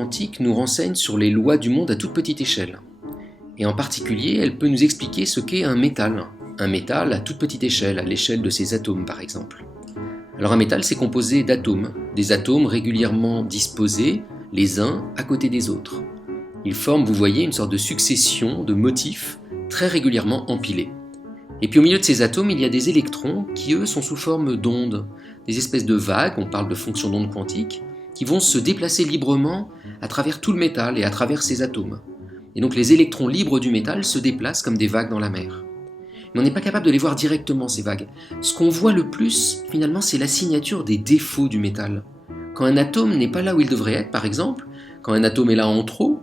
quantique nous renseigne sur les lois du monde à toute petite échelle. Et en particulier, elle peut nous expliquer ce qu'est un métal à toute petite échelle, à l'échelle de ses atomes par exemple. Alors un métal, c'est composé d'atomes, des atomes régulièrement disposés les uns à côté des autres. Ils forment, vous voyez, une sorte de succession de motifs très régulièrement empilés. Et puis au milieu de ces atomes, il y a des électrons qui, eux, sont sous forme d'ondes, des espèces de vagues, on parle de fonctions d'ondes quantiques, qui vont se déplacer librement à travers tout le métal et à travers ces atomes. Et donc les électrons libres du métal se déplacent comme des vagues dans la mer. Mais on n'est pas capable de les voir directement, ces vagues. Ce qu'on voit le plus, finalement, c'est la signature des défauts du métal. Quand un atome n'est pas là où il devrait être, par exemple, quand un atome est là en trop,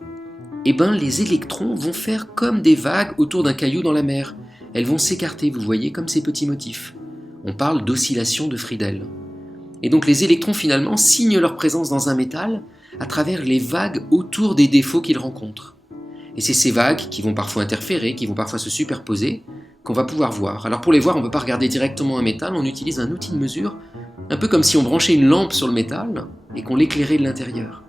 eh ben, les électrons vont faire comme des vagues autour d'un caillou dans la mer. Elles vont s'écarter, vous voyez, comme ces petits motifs. On parle d'oscillation de Friedel. Et donc les électrons, finalement, signent leur présence dans un métal à travers les vagues autour des défauts qu'ils rencontrent. Et c'est ces vagues qui vont parfois interférer, qui vont parfois se superposer, qu'on va pouvoir voir. Alors pour les voir, on ne peut pas regarder directement un métal, on utilise un outil de mesure, un peu comme si on branchait une lampe sur le métal et qu'on l'éclairait de l'intérieur.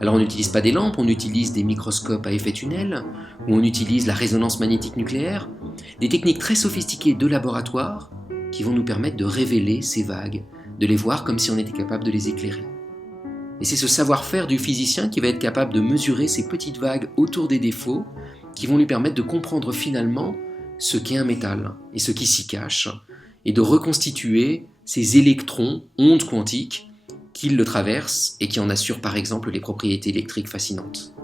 Alors on n'utilise pas des lampes, on utilise des microscopes à effet tunnel, ou on utilise la résonance magnétique nucléaire, des techniques très sophistiquées de laboratoire qui vont nous permettre de révéler ces vagues, de les voir comme si on était capable de les éclairer. Et c'est ce savoir-faire du physicien qui va être capable de mesurer ces petites vagues autour des défauts qui vont lui permettre de comprendre finalement ce qu'est un métal et ce qui s'y cache, et de reconstituer ces électrons, ondes quantiques, qui le traversent et qui en assurent par exemple les propriétés électriques fascinantes.